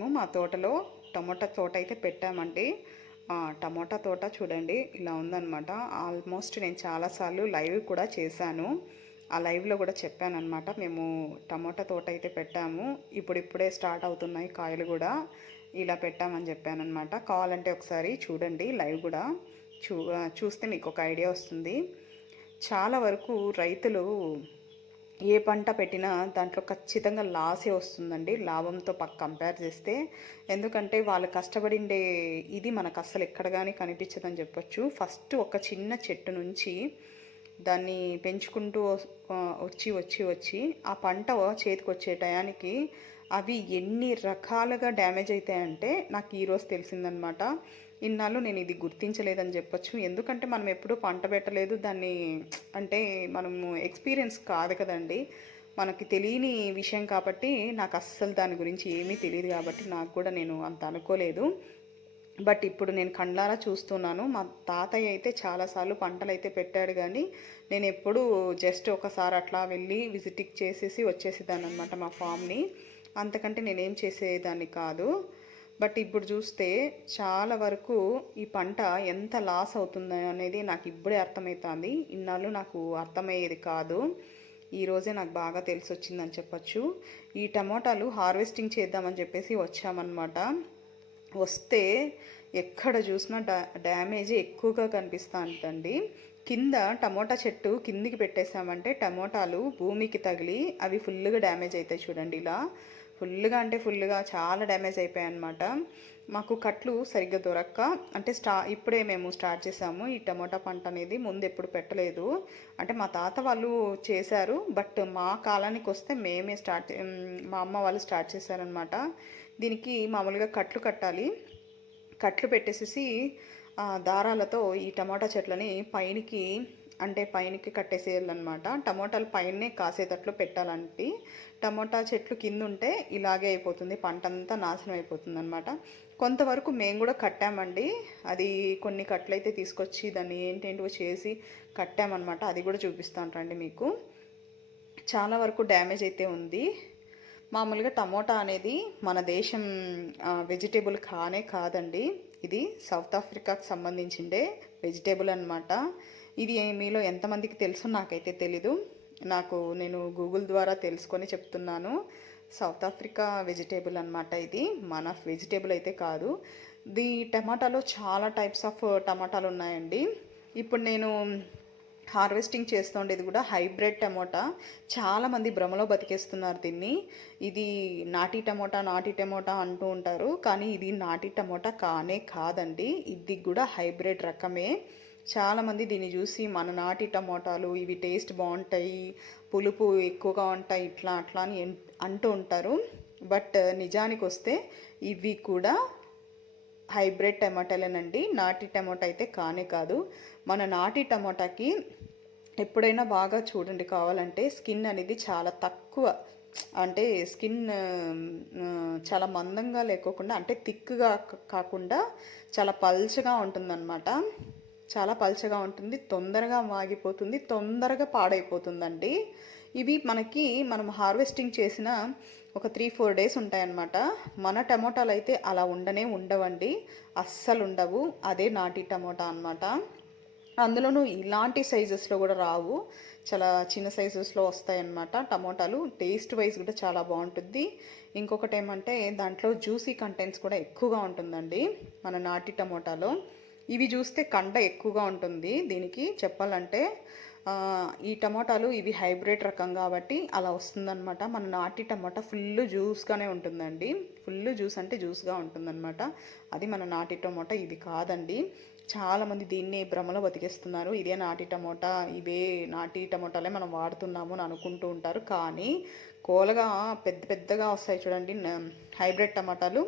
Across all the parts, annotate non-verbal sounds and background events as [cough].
మేము మా తోటలో టమోటా తోట అయితే పెట్టామండి. టమోటా తోట చూడండి ఇలా ఉందన్నమాట. ఆల్మోస్ట్ నేను చాలాసార్లు లైవ్ కూడా చేశాను. ఆ లైవ్లో కూడా చెప్పాను అనమాట మేము టమోటా తోట అయితే పెట్టాము. ఇప్పుడిప్పుడే స్టార్ట్ అవుతున్నాయి కాయలు కూడా. ఇలా పెట్టామని చెప్పాను అనమాట కావాలంటే ఒకసారి చూడండి లైవ్ కూడా. చూ చూస్తే మీకు ఒక ఐడియా వస్తుంది. చాలా వరకు రైతులు ఏ పంట పెట్టినా దాంట్లో ఖచ్చితంగా లాసే వస్తుందండి. లాభంతో పక్క కంపేర్ చేస్తే. ఎందుకంటే వాళ్ళు కష్టపడిండే ఇది మనకు అస్సలు ఎక్కడ కానీ కనిపించదని చెప్పొచ్చు. ఫస్ట్ ఒక చిన్న చెట్టు నుంచి దాన్ని పెంచుకుంటూ వచ్చి వచ్చి వచ్చి ఆ పంట చేతికి వచ్చే టయానికి అవి ఎన్ని రకాలుగా డ్యామేజ్ అవుతాయంటే నాకు ఈరోజు తెలిసిందనమాట. ఇన్నాళ్ళు నేను ఇది గుర్తించలేదని చెప్పొచ్చు. ఎందుకంటే మనం ఎప్పుడూ పంట పెట్టలేదు. దాన్ని అంటే మనము ఎక్స్పీరియన్స్ కాదు కదండి. మనకి తెలియని విషయం కాబట్టి నాకు అస్సలు దాని గురించి ఏమీ తెలియదు కాబట్టి నాకు కూడా నేను అంత అనుకోలేదు. బట్ ఇప్పుడు నేను కండ్లారా చూస్తున్నాను. మా తాతయ్య అయితే చాలాసార్లు పంటలు అయితే పెట్టాడు కానీ నేను ఎప్పుడూ జస్ట్ ఒకసారి అట్లా వెళ్ళి విజిటింగ్ చేసేసి వచ్చేసేదాన్ని అనమాట మా ఫామ్ని. అంతకంటే నేనేం చేసేదాన్ని కాదు. బట్ ఇప్పుడు చూస్తే చాలా వరకు ఈ పంట ఎంత లాస్ అవుతుంది అనేది నాకు ఇప్పుడే అర్థమవుతుంది ఇన్నాళ్ళు నాకు అర్థమయ్యేది కాదు. ఈరోజే నాకు బాగా తెలిసి వచ్చిందని చెప్పచ్చు. ఈ టమోటాలు హార్వెస్టింగ్ చేద్దామని చెప్పేసి వచ్చామన్నమాట. వస్తే ఎక్కడ చూసినా డా డ్యామేజ్ ఎక్కువగా కనిపిస్తూ ఉంటుందండి కింద టమోటా చెట్టు కిందికి పెట్టేసామంటే టమోటాలు భూమికి తగిలి అవి ఫుల్గా డ్యామేజ్ అవుతాయి చూడండి ఇలా. ఫుల్గా అంటే ఫుల్గా చాలా డ్యామేజ్ అయిపోయాయి అనమాట మాకు కట్లు సరిగ్గా దొరక్క అంటే స్టా ఇప్పుడే మేము స్టార్ట్ చేసాము. ఈ టమోటా పంట అనేది ముందు ఎప్పుడు పెట్టలేదు. అంటే మా తాత వాళ్ళు చేశారు బట్ మా కాలానికి వస్తే మేమే స్టార్ట్ మా అమ్మ వాళ్ళు స్టార్ట్ చేశారనమాట దీనికి మామూలుగా కట్లు కట్టాలి. కట్లు పెట్టేసేసి ఆ, దారాలతో ఈ టమాటా చెట్లని పైనకి అంటే పైనకి కట్టేసేయాలన్నమాట టమోటాలు పైనే కాసేటట్లు పెట్టాలంటే టమోటా చెట్లు కింద ఉంటే ఇలాగే అయిపోతుంది. పంట అంతా నాశనం అయిపోతుంది అనమాట కొంతవరకు మేము కూడా కట్టామండి. అది కొన్ని కట్లయితే తీసుకొచ్చి దాన్ని ఏంటేంటివో చేసి కట్టామన్నమాట అది కూడా చూపిస్తాను రండి మీకు. చాలా వరకు డ్యామేజ్ అయితే ఉంది. మామూలుగా టమోటా అనేది మన దేశం వెజిటేబుల్ కానే కాదండి. ఇది సౌత్ ఆఫ్రికాకు సంబంధించిండే వెజిటేబుల్ అనమాట. ఇది మీలో ఎంతమందికి తెలుసో నాకైతే తెలీదు. నాకు నేను గూగుల్ ద్వారా తెలుసుకొని చెప్తున్నాను. సౌత్ ఆఫ్రికా వెజిటేబుల్ అన్నమాట ఇది. మన వెజిటేబుల్ అయితే కాదు. ది టమాటాలో చాలా టైప్స్ ఆఫ్ టమాటాలు ఉన్నాయండి. ఇప్పుడు నేను హార్వెస్టింగ్ చేస్తుండేది కూడా హైబ్రిడ్ టమోటా. చాలామంది భ్రమలో బతికేస్తున్నారు దీన్ని. ఇది నాటి టమోటా నాటి టమోటా అంటూ ఉంటారు. కానీ ఇది నాటి టమోటా కానే కాదండి. ఇది కూడా హైబ్రిడ్ రకమే. చాలామంది దీన్ని చూసి మన నాటి టమోటాలు ఇవి టేస్ట్ బాగుంటాయి పులుపు ఎక్కువగా ఉంటాయి ఇట్లా అట్లా అని అంటూ ఉంటారు. బట్ నిజానికి వస్తే ఇవి కూడా హైబ్రిడ్ టమాటాలేనండి. నాటి టమాటా అయితే కానే కాదు. మన నాటి టమాటాకి ఎప్పుడైనా బాగా చూడండి కావాలంటే స్కిన్ అనేది చాలా తక్కువ అంటే స్కిన్ చాలా మందంగా లేకోకుండా అంటే థిక్గా కాకుండా చాలా పల్చగా ఉంటుందన్నమాట. చాలా పల్చగా ఉంటుంది తొందరగా మాగిపోతుంది తొందరగా పాడైపోతుందండి. ఇవి మనకి మనం హార్వెస్టింగ్ చేసిన ఒక త్రీ ఫోర్ డేస్ ఉంటాయన్నమాట. మన టమోటాలు అయితే అలా ఉండనే ఉండవండి అస్సలు ఉండవు. అదే నాటి టమోటా అన్నమాట. అందులోనూ ఇలాంటి సైజెస్లో కూడా రావు. చాలా చిన్న సైజెస్లో వస్తాయన్నమాట టమోటాలు. టేస్ట్ వైజ్ కూడా చాలా బాగుంటుంది. ఇంకొకటి ఏమంటే దాంట్లో జ్యూసీ కంటెంట్స్ కూడా ఎక్కువగా ఉంటుందండి మన నాటి టమోటాలో. ఇవి చూస్తే కండ ఎక్కువగా ఉంటుంది. దీనికి చెప్పాలంటే ఈ టమోటాలు ఇవి హైబ్రిడ్ రకం కాబట్టి అలా వస్తుందన్నమాట. మన నాటి టమోటా ఫుల్ జ్యూస్గానే ఉంటుందండి. ఫుల్ జ్యూస్ అంటే జ్యూస్గా ఉంటుందన్నమాట. అది మన నాటి టమోటా ఇది కాదండి. చాలామంది దీన్ని భ్రమలో బతికేస్తున్నారు. ఇదే నాటి టమోటా ఇవే నాటి టమోటాలే మనం వాడుతున్నాము అని అనుకుంటూ ఉంటారు. కానీ కోలగా పెద్ద పెద్దగా వస్తాయి చూడండి. హైబ్రిడ్ టమాటాలు.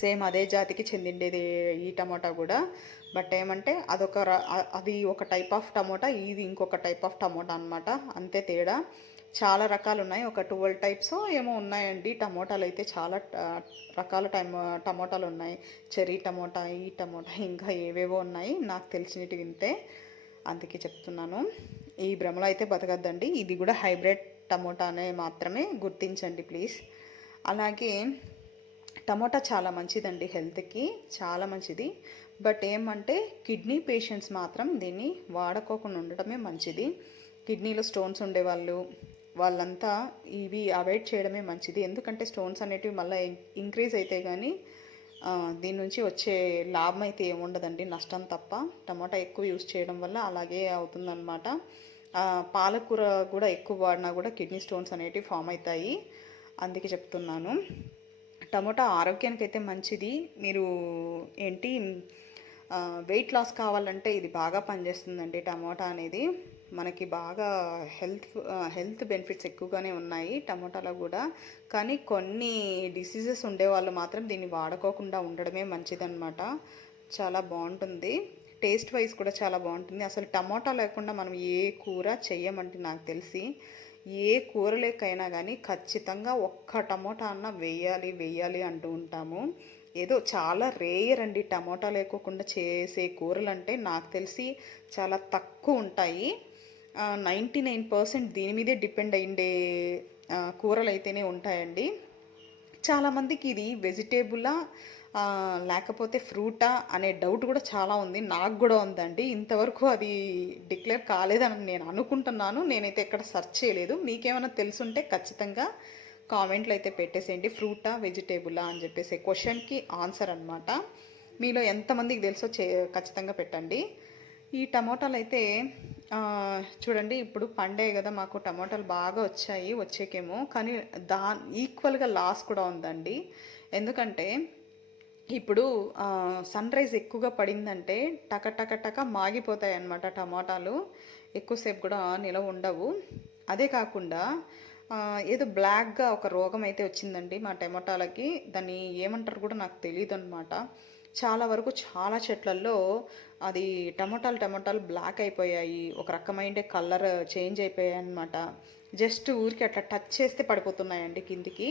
సేమ్ అదే జాతికి చెందిండేది ఈ టమోటా కూడా. బట్ ఏమంటే అదొక అది ఒక టైప్ ఆఫ్ టమోటా ఇది ఇంకొక టైప్ ఆఫ్ టమోటా అనమాట అంతే తేడా. చాలా రకాలు ఉన్నాయి ఒక ట్వెల్వ్ టైప్స్ ఏమో ఉన్నాయండి. టమోటాలు అయితే చాలా రకాల టైమ్ టమోటాలు ఉన్నాయి. చెర్రీ టమోటా ఈ టమోటా ఇంకా ఏవేవో ఉన్నాయి. నాకు తెలిసినవి వింతే అందుకే చెప్తున్నాను. ఈ భ్రమలో అయితే బతకద్దండి. ఇది కూడా హైబ్రిడ్ టమోటానే మాత్రమే గుర్తించండి ప్లీజ్. అలాగే టమోటా చాలా మంచిదండి హెల్త్కి చాలా మంచిది. బట్ ఏమంటే కిడ్నీ పేషెంట్స్ మాత్రం దీన్ని వాడుకోకుండా ఉండటమే మంచిది. కిడ్నీలో స్టోన్స్ ఉండేవాళ్ళు వాళ్ళంతా ఇవి అవాయిడ్ చేయడమే మంచిది. ఎందుకంటే స్టోన్స్ అనేటివి మళ్ళీ ఇంక్రీజ్ అయితే కానీ దీని నుంచి వచ్చే లాభం అయితే ఏముండదండి నష్టం తప్ప టమాటా ఎక్కువ యూస్ చేయడం వల్ల అలాగే అవుతుందన్నమాట. పాలకూర కూడా ఎక్కువ వాడినా కూడా కిడ్నీ స్టోన్స్ అనేటివి ఫామ్ అవుతాయి. అందుకే చెప్తున్నాను. టమోటా ఆరోగ్యానికి అయితే మంచిది. మీరు ఏంటి వెయిట్ లాస్ కావాలంటే ఇది బాగా పనిచేస్తుందండి టమోటా అనేది. మనకి బాగా హెల్త్ హెల్త్ బెనిఫిట్స్ ఎక్కువగానే ఉన్నాయి టమోటాలో కూడా. కానీ కొన్ని డిసీజెస్ ఉండే వాళ్ళు మాత్రం దీన్ని వాడుకోకుండా ఉండడమే మంచిదన్నమాట. చాలా బాగుంటుంది. టేస్ట్ వైజ్ కూడా చాలా బాగుంటుంది. అసలు టమోటా లేకుండా మనం ఏ కూర చేయమంటే నాకు తెలిసి ఏ కూరలేకైనా కానీ ఖచ్చితంగా ఒక్క టమోటా అన్న వేయాలి వేయాలి అంటూ ఉంటాము. ఏదో చాలా రేయర్ అండి టమోటా లేకోకుండా చేసే కూరలు అంటే నాకు తెలిసి చాలా తక్కువ ఉంటాయి. నైంటీ నైన్ పర్సెంట్ దీని మీదే డిపెండ్ అయ్యిండే కూరలు అయితేనే ఉంటాయండి. చాలామందికి ఇది వెజిటేబులా లేకపోతే ఫ్రూటా అనే డౌట్ కూడా చాలా ఉంది. నాకు కూడా ఉందండి. ఇంతవరకు అది డిక్లేర్ కాలేదని నేను అనుకుంటున్నాను. నేనైతే ఎక్కడ సెర్చ్ చేయలేదు. మీకేమైనా తెలుసుంటే ఖచ్చితంగా కామెంట్లు అయితే పెట్టేసేయండి. ఫ్రూటా వెజిటేబులా అని చెప్పేసి క్వశ్చన్కి ఆన్సర్ అనమాట మీలో ఎంతమందికి తెలుసో చే ఖచ్చితంగా పెట్టండి. ఈ టమోటాలు అయితే చూడండి ఇప్పుడు పండే కదా మాకు టమోటాలు బాగా వచ్చాయి వచ్చేకేమో. కానీ దా ఈక్వల్గా లాస్ కూడా ఉందండి. ఎందుకంటే ఇప్పుడు సన్ రైజ్ ఎక్కువగా పడిందంటే టక టక టక మాగిపోతాయి అన్నమాట టమాటాలు ఎక్కువసేపు కూడా నిలవ ఉండవు. అదే కాకుండా ఏదో బ్లాక్గా ఒక రోగం అయితే వచ్చిందండి మా టమాటాలకి. దాన్ని ఏమంటారు కూడా నాకు తెలియదు అనమాట చాలా వరకు చాలా చెట్లల్లో అది టమోటాలు టమోటాలు బ్లాక్ అయిపోయాయి. ఒక రకమైన కలర్ చేంజ్ అయిపోయాయి అనమాట జస్ట్ ఊరికి అట్లా టచ్ చేస్తే పడిపోతున్నాయండి కిందికి.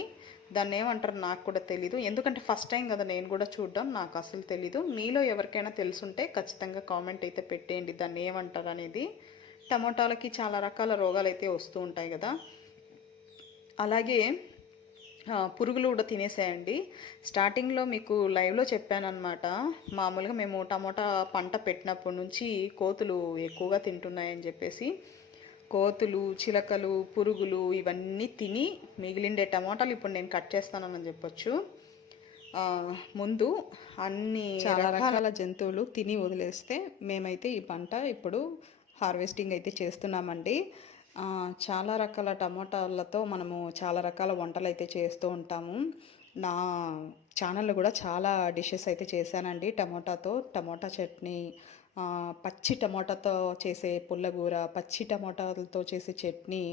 దాన్ని ఏమంటారు నాకు కూడా తెలీదు. ఎందుకంటే ఫస్ట్ టైం కదా నేను కూడా చూడడం నాకు అసలు తెలీదు. మీలో ఎవరికైనా తెలుసుంటే ఖచ్చితంగా కామెంట్ అయితే పెట్టేయండి. దాన్ని ఏమంటారు అనేది టమోటాలకి చాలా రకాల రోగాలు అయితే వస్తూ ఉంటాయి కదా. అలాగే పురుగులు కూడా తినేసాయండి. స్టార్టింగ్లో మీకు లైవ్లో చెప్పానమాట మామూలుగా మేము టమోటా పంట పెట్టినప్పటి నుంచి కోతులు ఎక్కువగా తింటున్నాయని చెప్పేసి. కోతులు చిలకలు పురుగులు ఇవన్నీ తిని మిగిలిండే టమాటాలు ఇప్పుడు నేను కట్ చేస్తానని చెప్పొచ్చు. ముందు అన్ని చాలా రకాల జంతువులు తిని వదిలేస్తే మేమైతే ఈ పంట ఇప్పుడు హార్వెస్టింగ్ అయితే చేస్తున్నామండి. చాలా రకాల టమాటాలతో మనము చాలా రకాల వంటలు అయితే చేస్తూ ఉంటాము. నా ఛానల్లో కూడా చాలా డిషెస్ అయితే చేశానండి టమోటాతో. టమోటా చట్నీ పచ్చి టమోటాతో చేసే పుల్లగూర పచ్చి టమోటాలతో చేసే చట్నీ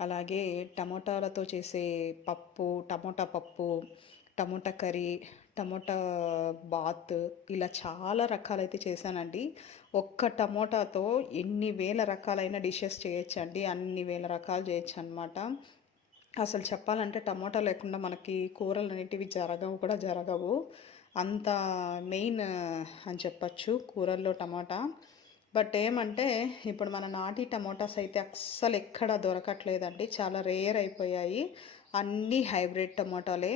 అలాగే టమోటాలతో చేసే పప్పు టమోటా పప్పు టమోటా కర్రీ టమోటా బాత్ ఇలా చాలా రకాలైతే చేశానండి. ఒక్క టమోటాతో ఎన్ని వేల రకాలైన డిషెస్ చేయొచ్చండి. అన్ని వేల రకాలు చేయొచ్చు అనమాట అసలు చెప్పాలంటే టమోటా లేకుండా మనకి కూరలు అనేటివి జరగవు కూడా జరగవు. అంత మెయిన్ అని చెప్పచ్చు కూరల్లో టమాటా. బట్ ఏమంటే ఇప్పుడు మన నాటి టమోటాస్ అయితే అస్సలు ఎక్కడ దొరకట్లేదండి. చాలా రేర్ అయిపోయాయి. అన్నీ హైబ్రిడ్ టమోటాలే.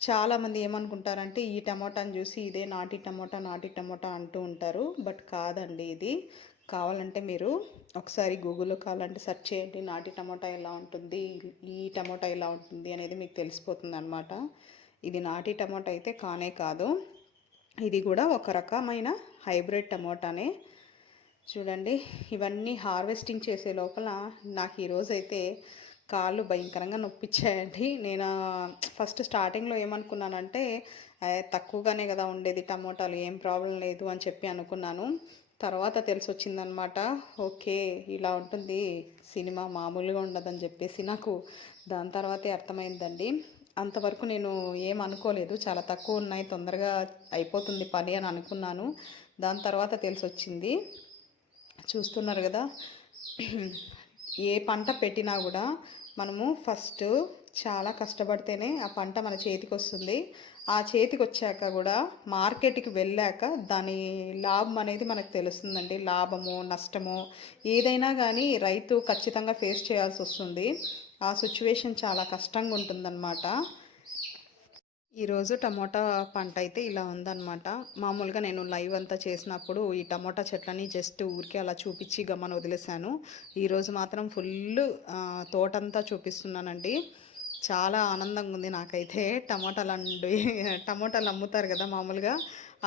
చాలామంది ఏమనుకుంటారంటే ఈ టమోటాని చూసి ఇదే నాటి టమోటా నాటి టమోటా అంటూ ఉంటారు. బట్ కాదండి ఇది. కావాలంటే మీరు ఒకసారి గూగుల్లో కావాలంటే సెర్చ్ చేయండి నాటి టమోటా ఎలా ఉంటుంది ఈ టమోటా ఎలా ఉంటుంది అనేది మీకు తెలిసిపోతుంది అనమాట ఇది నాటి టమోటా అయితే కానే కాదు. ఇది కూడా ఒక రకమైన హైబ్రిడ్ టమోటానే. చూడండి ఇవన్నీ హార్వెస్టింగ్ చేసే లోపల నాకు ఈరోజైతే కాళ్ళు భయంకరంగా నొప్పిచ్చాయండి. నేను ఫస్ట్ స్టార్టింగ్లో ఏమనుకున్నానంటే తక్కువగానే కదా ఉండేది టమోటాలు ఏం ప్రాబ్లం లేదు అని చెప్పి అనుకున్నాను. తర్వాత తెలిసి వచ్చిందనమాట ఓకే ఇలా ఉంటుంది సినిమా మామూలుగా ఉండదని చెప్పేసి నాకు దాని తర్వాతే అర్థమైందండి. అంతవరకు నేను ఏం అనుకోలేదు. చాలా తక్కువ ఉన్నాయి. తొందరగా అయిపోతుంది పని అని అనుకున్నాను. దాని తర్వాత తెలిసి వచ్చింది చూస్తున్నారు కదా ఏ పంట పెట్టినా కూడా మనము ఫస్ట్ చాలా కష్టపడితేనే ఆ పంట మన చేతికి వస్తుంది ఆ చేతికి వచ్చాక కూడా మార్కెట్కి వెళ్ళాక దాని లాభం అనేది మనకు తెలుస్తుందండి. లాభము నష్టము ఏదైనా కానీ రైతు ఖచ్చితంగా ఫేస్ చేయాల్సి వస్తుంది ఆ సిచ్యువేషన్ చాలా కష్టంగా ఉంటుందన్నమాట. ఈరోజు టమోటా పంట అయితే ఇలా ఉందన్నమాట. మామూలుగా నేను లైవ్ అంతా చేసినప్పుడు ఈ టమోటా చెట్లని జస్ట్ ఊరికే అలా చూపించి గమని వదిలేశాను. ఈరోజు మాత్రం ఫుల్ తోటంతా చూపిస్తున్నానండి. చాలా ఆనందంగా ఉంది నాకైతే. టమోటాలు అండి టమోటాలు అమ్ముతారు కదా మామూలుగా.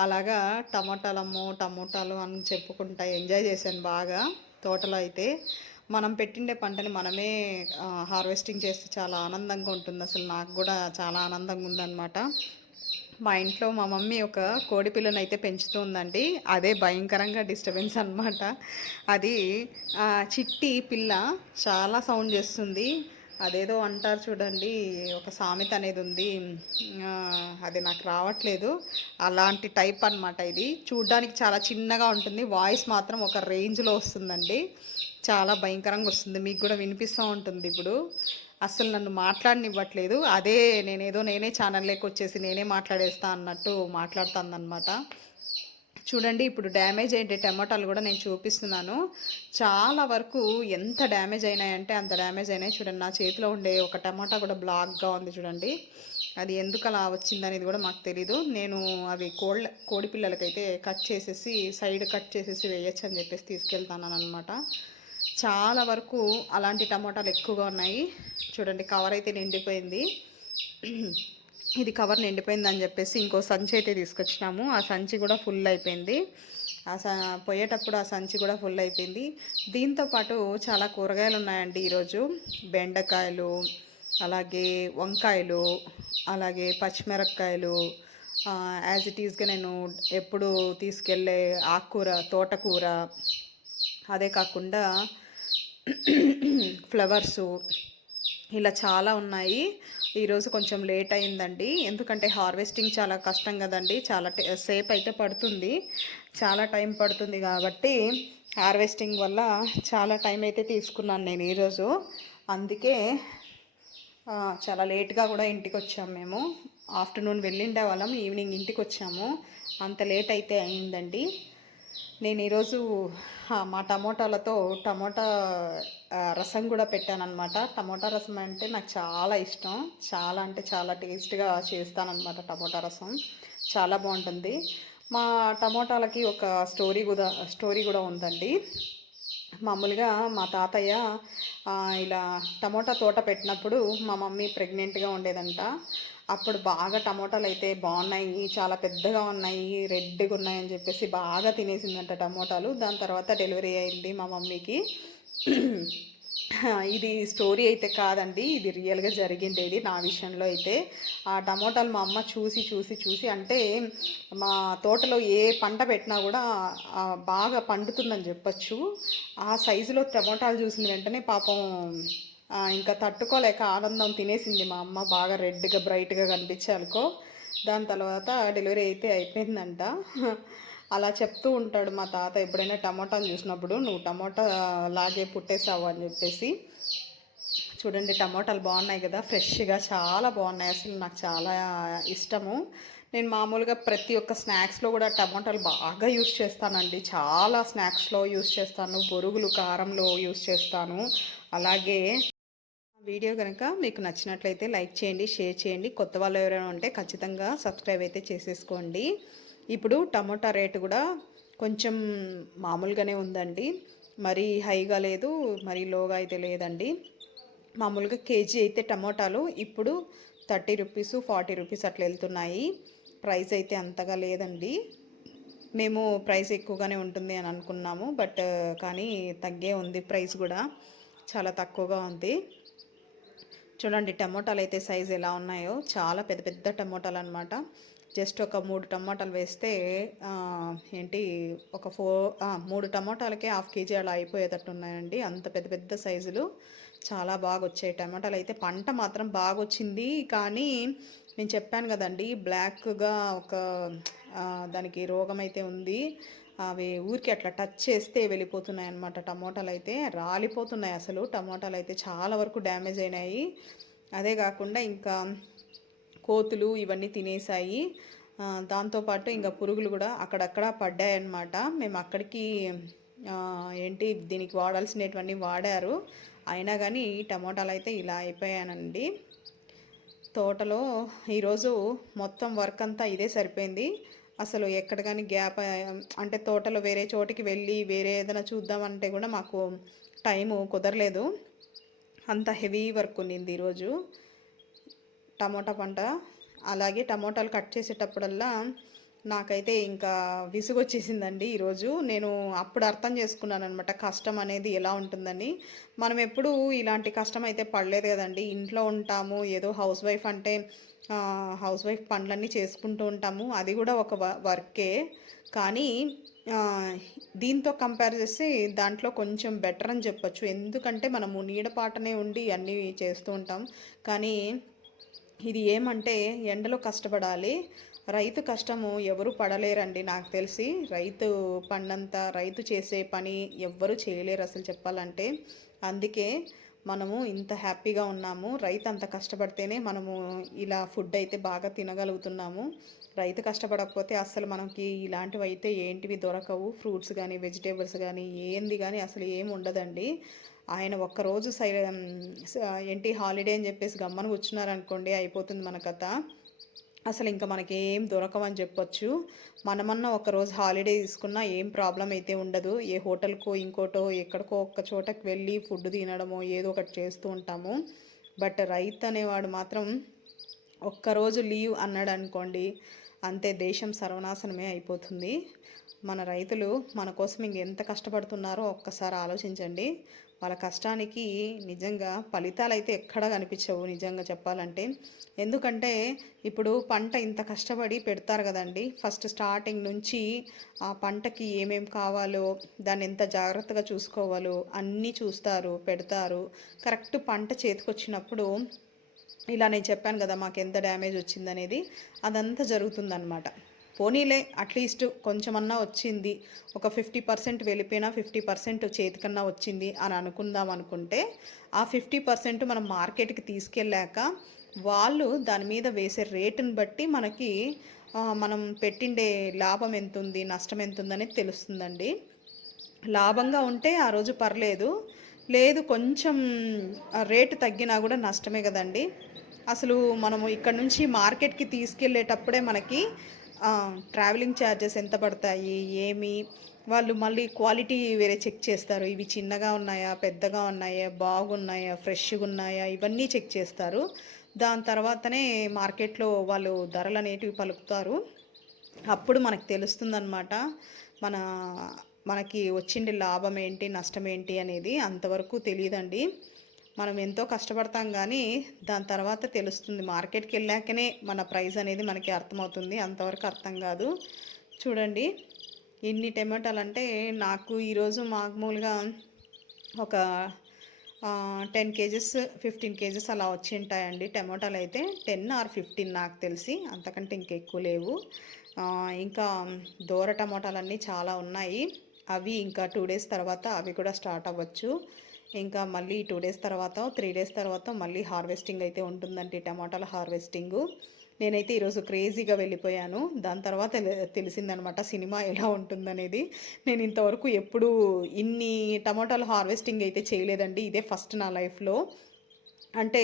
అలాగా టమోటాలు అమ్ము టమోటాలు అని చెప్పుకుంటా ఎంజాయ్ చేశాను బాగా తోటలో అయితే. మనం పెట్టిండే పంటని మనమే హార్వెస్టింగ్ చేస్తే చాలా ఆనందంగా ఉంటుంది. అసలు నాకు కూడా చాలా ఆనందంగా ఉందన్నమాట. మా ఇంట్లో మా మమ్మీ ఒక కోడి పిల్లని అయితే పెంచుతూ ఉందండి అదే భయంకరంగా డిస్టర్బెన్స్ అనమాట అది చిట్టి పిల్ల చాలా సౌండ్ చేస్తుంది. అదేదో అంటారు చూడండి ఒక సామెత అనేది ఉంది. అది నాకు రావట్లేదు. అలాంటి టైప్ అన్నమాట ఇది. చూడ్డానికి చాలా చిన్నగా ఉంటుంది. వాయిస్ మాత్రం ఒక రేంజ్లో వస్తుందండి. చాలా భయంకరంగా వస్తుంది. మీకు కూడా వినిపిస్తూ ఉంటుంది ఇప్పుడు. అస్సలు నన్ను మాట్లాడనివ్వట్లేదు. అదే నేనేదో నేనే ఛానల్లోకి వచ్చేసి నేనే మాట్లాడేస్తా అన్నట్టు మాట్లాడుతుందన్నమాట. చూడండి ఇప్పుడు డ్యామేజ్ అయ్యే టమాటాలు కూడా నేను చూపిస్తున్నాను. చాలా వరకు ఎంత డ్యామేజ్ అయినాయంటే అంత డ్యామేజ్ అయినాయి చూడండి. నా చేతిలో ఉండే ఒక టమాటా కూడా బ్లాక్గా ఉంది చూడండి. అది ఎందుకు అలా వచ్చిందనేది కూడా మాకు తెలీదు. నేను అవి కోళ్ళ కోడి పిల్లలకైతే కట్ చేసేసి సైడ్ కట్ చేసేసి వేయచ్చు అని చెప్పేసి తీసుకెళ్తాను అనమాట చాలా వరకు అలాంటి టమాటాలు ఎక్కువగా ఉన్నాయి. చూడండి కవర్ అయితే నిండిపోయింది. ఇది కవర్ నిండిపోయిందని చెప్పేసి ఇంకో సంచి అయితే తీసుకొచ్చినాము. ఆ సంచి కూడా ఫుల్ అయిపోయింది. ఆ స పోయేటప్పుడు ఆ సంచి కూడా ఫుల్ అయిపోయింది. దీంతో పాటు చాలా కూరగాయలు ఉన్నాయండి ఈరోజు. బెండకాయలు అలాగే వంకాయలు అలాగే పచ్చిమిరపకాయలు యాజ్ ఇట్ ఈస్గా నేను ఎప్పుడు తీసుకెళ్ళే ఆకుకూర తోటకూర అదే కాకుండా [clears throat] ఫ్లవర్సు ఇలా చాలా ఉన్నాయి. ఈరోజు కొంచెం లేట్ అయిందండి. ఎందుకంటే హార్వెస్టింగ్ చాలా కష్టం కదండి. చాలా టే- సేపు అయితే పడుతుంది. చాలా టైం పడుతుంది కాబట్టి హార్వెస్టింగ్ వల్ల చాలా టైం అయితే తీసుకున్నాను నేను ఈరోజు అందుకే చాలా లేట్గా కూడా ఇంటికి వచ్చాము మేము. ఆఫ్టర్నూన్ వెళ్ళిండే వాళ్ళం ఈవినింగ్ ఇంటికి వచ్చాము అంత లేట్ అయితే అయిందండి. నేను ఈరోజు మా టమోటాలతో టమోటా రసం కూడా పెట్టానన్నమాట. టమోటా రసం అంటే నాకు చాలా ఇష్టం. చాలా అంటే చాలా టేస్ట్గా చేస్తానమాట టమోటా రసం. చాలా బాగుంటుంది. మా టమోటాలకి ఒక స్టోరీ కూడా స్టోరీ కూడా ఉందండి. మామూలుగా మా తాతయ్య ఇలా టమోటా తోట పెట్టినప్పుడు మా మమ్మీ ప్రెగ్నెంట్గా ఉండేదంట. అప్పుడు బాగా టమోటాలు అయితే బాగున్నాయి చాలా పెద్దగా ఉన్నాయి రెడ్గా ఉన్నాయి అని చెప్పేసి బాగా తినేసిందంట టమోటాలు. దాని తర్వాత డెలివరీ అయింది మా మమ్మీకి. ఇది స్టోరీ అయితే కాదండి. ఇది రియల్గా జరిగిండేది నా విషయంలో అయితే. ఆ టమోటాలు మా అమ్మ చూసి చూసి చూసి అంటే మా తోటలో ఏ పంట పెట్టినా కూడా బాగా పండుతుందని చెప్పచ్చు. ఆ సైజులో టమోటాలు చూసిన వెంటనే పాపం ఇంకా తట్టుకోలేక ఆనందం తినేసింది మా అమ్మ. బాగా రెడ్గా బ్రైట్గా కనిపించాలకో దాని తర్వాత డెలివరీ అయితే అయిపోయిందంట. అలా చెప్తూ ఉంటాడు మా తాత ఎప్పుడైనా టమోటాలు చూసినప్పుడు నువ్వు టమోటా లాగే పుట్టేసావు అని చెప్పేసి. చూడండి టమోటాలు బాగున్నాయి కదా ఫ్రెష్గా చాలా బాగున్నాయి. అసలు నాకు చాలా ఇష్టము. నేను మామూలుగా ప్రతి ఒక్క స్నాక్స్లో కూడా టమోటాలు బాగా యూస్ చేస్తానండి. చాలా స్నాక్స్లో యూస్ చేస్తాను బొరుగులు కారంలో యూస్ చేస్తాను. అలాగే వీడియో కనుక మీకు నచ్చినట్లయితే లైక్ చేయండి షేర్ చేయండి. కొత్త వాళ్ళు ఎవరైనా ఉంటే ఖచ్చితంగా సబ్స్క్రైబ్ అయితే చేసేసుకోండి. ఇప్పుడు టమోటా రేటు కూడా కొంచెం మామూలుగానే ఉందండి. మరీ హైగా లేదు మరీ లోగా అయితే లేదండి. మామూలుగా కేజీ అయితే టమోటాలు ఇప్పుడు థర్టీ రూపీస్ ఫార్టీ రూపీస్ అట్లా వెళ్తున్నాయి. ప్రైస్ అయితే అంతగా లేదండి. మేము ప్రైస్ ఎక్కువగానే ఉంటుంది అని అనుకున్నాము బట్ కానీ తగ్గే ఉంది ప్రైస్ కూడా. చాలా తక్కువగా ఉంది. చూడండి టమోటాలు అయితే సైజ్ ఎలా ఉన్నాయో. చాలా పెద్ద పెద్ద టమోటాలు అనమాట జస్ట్ ఒక మూడు టమోటాలు వేస్తే ఏంటి ఒక ఫోర్ మూడు టమోటాలకే హాఫ్ కేజీ అలా అయిపోయేటట్టు ఉన్నాయండి. అంత పెద్ద పెద్ద సైజులు. చాలా బాగా వచ్చాయి టమాటాలు. అయితే పంట మాత్రం బాగా వచ్చింది కానీ నేను చెప్పాను కదండి బ్లాక్గా ఒక దానికి రోగం అయితే ఉంది. అవి ఊరికి అట్లా టచ్ చేస్తే వెళ్ళిపోతున్నాయి అన్నమాట టమోటాలు అయితే రాలిపోతున్నాయి అసలు. టమోటాలు అయితే చాలా వరకు డ్యామేజ్ అయినాయి. అదే కాకుండా ఇంకా కోతులు ఇవన్నీ తినేసాయి దాంతోపాటు ఇంకా పురుగులు కూడా అక్కడక్కడ పడ్డాయన్నమాట. మేము అక్కడికి ఏంటి దీనికి వాడాల్సినటువంటి వాడారు. అయినా కానీ టమోటాలు అయితే ఇలా అయిపోయానండి. తోటలో ఈరోజు మొత్తం వర్క్ అంతా ఇదే సరిపోయింది. అసలు ఎక్కడ కానీ గ్యాప్ అంటే తోటలో వేరే చోటికి వెళ్ళి వేరే ఏదైనా చూద్దామంటే కూడా మాకు టైము కుదరలేదు. అంత హెవీ వర్క్ ఉండింది ఈరోజు. టమోటా పంట. అలాగే టమోటాలు కట్ చేసేటప్పుడల్లా నాకైతే ఇంకా విసుగొచ్చేసిందండి ఈరోజు. నేను అప్పుడు అర్థం చేసుకున్నాను అనమాట కష్టం అనేది ఎలా ఉంటుందని. మనం ఎప్పుడు ఇలాంటి కష్టం అయితే పడలేదు కదండి. ఇంట్లో ఉంటాము ఏదో హౌస్ వైఫ్ అంటే హౌస్ వైఫ్ పనులన్నీ చేసుకుంటూ ఉంటాము. అది కూడా ఒక వర్కే. కానీ దీంతో కంపేర్ చేస్తే దాంట్లో కొంచెం బెటర్ అని చెప్పొచ్చు. ఎందుకంటే మనము నీడపాటనే ఉండి అన్నీ చేస్తూ ఉంటాం. కానీ ఇది ఏమంటే ఎండలో కష్టపడాలి. రైతు కష్టము ఎవరు పడలేరండి నాకు తెలిసి. రైతు పండంత రైతు చేసే పని ఎవ్వరు చేయలేరు అసలు చెప్పాలంటే. అందుకే మనము ఇంత హ్యాపీగా ఉన్నాము. రైతు అంత కష్టపడితేనే మనము ఇలా ఫుడ్ అయితే బాగా తినగలుగుతున్నాము. రైతు కష్టపడకపోతే అసలు మనకి ఇలాంటివి అయితే ఏంటివి దొరకవు. ఫ్రూట్స్ కానీ వెజిటేబుల్స్ కానీ ఏంది కానీ అసలు ఏమి ఉండదండి. ఆయన ఒక్కరోజు సై ఏంటి హాలిడే అని చెప్పేసి గమ్మను కూర్చున్నారనుకోండి అయిపోతుంది మన కథ. అసలు ఇంకా మనకి ఏం చెప్పొచ్చు. మనమన్నా ఒకరోజు హాలిడే తీసుకున్నా ఏం ప్రాబ్లం అయితే ఉండదు. ఏ హోటల్కో ఇంకోటో ఎక్కడికో ఒక్క చోటకి వెళ్ళి ఫుడ్ తినడమో ఏదో ఒకటి చేస్తూ ఉంటాము. బట్ రైతు అనేవాడు మాత్రం ఒక్కరోజు లీవ్ అన్నాడు అనుకోండి అంతే దేశం సర్వనాశనమే అయిపోతుంది. మన రైతులు మన కోసం ఇంకెంత కష్టపడుతున్నారో ఒక్కసారి ఆలోచించండి. వాళ్ళ కష్టానికి నిజంగా ఫలితాలు అయితే ఎక్కడ కనిపించవు నిజంగా చెప్పాలంటే. ఎందుకంటే ఇప్పుడు పంట ఇంత కష్టపడి పెడతారు కదండి. ఫస్ట్ స్టార్టింగ్ నుంచి ఆ పంటకి ఏమేం కావాలో దాన్ని ఎంత జాగ్రత్తగా చూసుకోవాలో అన్నీ చూస్తారు పెడతారు. కరెక్ట్ పంట చేతికొచ్చినప్పుడు ఇలా నేను చెప్పాను కదా మాకు ఎంత డ్యామేజ్ వచ్చిందనేది అదంతా జరుగుతుందన్నమాట. పోనీలే అట్లీస్ట్ కొంచెమన్నా వచ్చింది. ఒక ఫిఫ్టీ పర్సెంట్ వెళ్ళిపోయినా ఫిఫ్టీ పర్సెంట్ చేతికన్నా వచ్చింది అని అనుకుందాం అనుకుంటే ఆ ఫిఫ్టీ పర్సెంట్ మనం మార్కెట్కి తీసుకెళ్ళాక వాళ్ళు దాని మీద వేసే రేటుని బట్టి మనకి మనం పెట్టిండే లాభం ఎంత ఉంది నష్టం ఎంత ఉందనేది తెలుస్తుందండి. లాభంగా ఉంటే ఆ రోజు పర్లేదు లేదు కొంచెం రేటు తగ్గినా కూడా నష్టమే కదండి. అసలు మనము ఇక్కడ నుంచి మార్కెట్కి తీసుకెళ్ళేటప్పుడే మనకి ట్రావెలింగ్ ఛార్జెస్ ఎంత పడతాయి ఏమి? వాళ్ళు మళ్ళీ క్వాలిటీ వేరే చెక్ చేస్తారు. ఇవి చిన్నగా ఉన్నాయా పెద్దగా ఉన్నాయా బాగున్నాయా ఫ్రెష్గా ఉన్నాయా? ఇవన్నీ చెక్ చేస్తారు. దాని తర్వాతనే మార్కెట్లో వాళ్ళు ధరలు అనేటివి పలుకుతారు. అప్పుడు మనకు తెలుస్తుందన్నమాట మన మనకి వచ్చిండే లాభం ఏంటి నష్టం ఏంటి అనేది అంతవరకు తెలియదండి. మనం ఎంతో కష్టపడతాం కానీ దాని తర్వాత తెలుస్తుంది. మార్కెట్కి వెళ్ళాకనే మన ప్రైస్ అనేది మనకి అర్థమవుతుంది. అంతవరకు అర్థం కాదు. చూడండి. ఎన్ని టమాటాలు అంటే నాకు ఈరోజు మామూలుగా ఒక టెన్ కేజెస్ ఫిఫ్టీన్ కేజెస్ అలా వచ్చి ఉంటాయండి టమాటాలు అయితే టెన్ ఆర్ ఫిఫ్టీన్ నాకు తెలిసి. అంతకంటే ఇంకెక్కువ లేవు. ఇంకా దూర టమాటాలన్నీ చాలా ఉన్నాయి. అవి ఇంకా టూ డేస్ తర్వాత అవి కూడా స్టార్ట్ అవ్వచ్చు. ఇంకా మళ్ళీ టూ డేస్ తర్వాత త్రీ డేస్ తర్వాత మళ్ళీ హార్వెస్టింగ్ అయితే ఉంటుందండి టమాటాల హార్వెస్టింగు. నేనైతే ఈరోజు క్రేజీగా వెళ్ళిపోయాను. దాని తర్వాత తెలిసిందనమాట సినిమా ఎలా ఉంటుందనేది. నేను ఇంతవరకు ఎప్పుడు ఇన్ని టమాటాలు హార్వెస్టింగ్ అయితే చేయలేదండి. ఇదే ఫస్ట్ నా లైఫ్లో. అంటే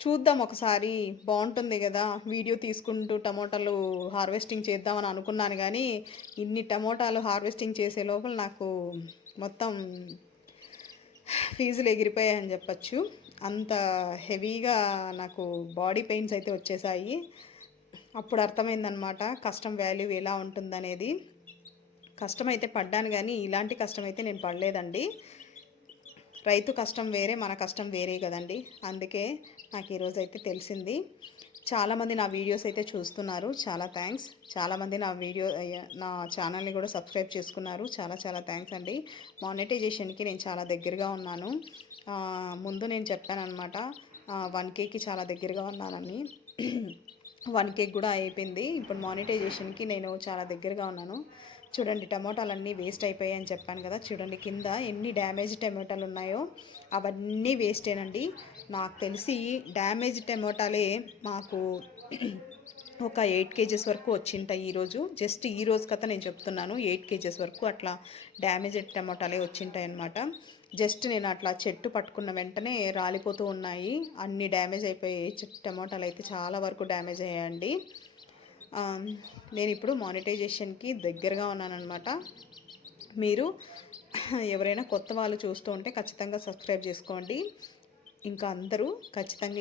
చూద్దాం ఒకసారి బాగుంటుంది కదా వీడియో తీసుకుంటూ టమోటాలు హార్వెస్టింగ్ చేద్దామని అనుకున్నాను కానీ ఇన్ని టమోటాలు హార్వెస్టింగ్ చేసే లోపల నాకు మొత్తం ఫీజులు ఎగిరిపోయాయని చెప్పచ్చు. అంత హెవీగా నాకు బాడీ పెయిన్స్ అయితే వచ్చేసాయి. అప్పుడు అర్థమైందనమాట కష్టం వాల్యూ ఎలా ఉంటుందనేది. కష్టం అయితే పడ్డాను కానీ ఇలాంటి కష్టం అయితే నేను పడలేదండి. రైతు కష్టం వేరే మన కష్టం వేరే కదండి. అందుకే నాకు ఈరోజు అయితే తెలిసింది. చాలామంది నా వీడియోస్ అయితే చూస్తున్నారు. చాలా థ్యాంక్స్ చాలామంది నా వీడియో నా ఛానల్ని కూడా సబ్స్క్రైబ్ చేసుకున్నారు. చాలా చాలా థ్యాంక్స్ అండి. మానిటైజేషన్కి నేను చాలా దగ్గరగా ఉన్నాను. ముందు నేను చెప్పాను అనమాట వన్ కేకి చాలా దగ్గరగా ఉన్నానని. [clears throat] వన్ కేక్ కూడా అయిపోయింది. ఇప్పుడు మానిటైజేషన్కి నేను చాలా దగ్గరగా ఉన్నాను. చూడండి టమోటాలన్నీ వేస్ట్ అయిపోయాయి అని చెప్పాను కదా. చూడండి కింద ఎన్ని డ్యామేజ్ టమోటాలు ఉన్నాయో అవన్నీ వేస్టేనండి నాకు తెలిసి డ్యామేజ్ టమోటాలే మాకు [clears throat] ఒక ఎయిట్ కేజెస్ వరకు వచ్చింటాయి ఈరోజు. జస్ట్ ఈ రోజు కథ నేను చెప్తున్నాను. ఎయిట్ కేజెస్ వరకు అట్లా డ్యామేజ్ టమాటాలే వచ్చింటాయి అనమాట జస్ట్ నేను అట్లా చెట్టు పట్టుకున్న వెంటనే రాలిపోతూ ఉన్నాయి. అన్ని డ్యామేజ్ అయిపోయాయి. టమాటాలు అయితే చాలా వరకు డ్యామేజ్ అయ్యాయండి. నేను ఇప్పుడు మానిటైజేషన్కి దగ్గరగా ఉన్నానన్నమాట. మీరు ఎవరైనా కొత్త వాళ్ళు చూస్తూ ఉంటే ఖచ్చితంగా సబ్స్క్రైబ్ చేసుకోండి. ఇంకా అందరూ ఖచ్చితంగా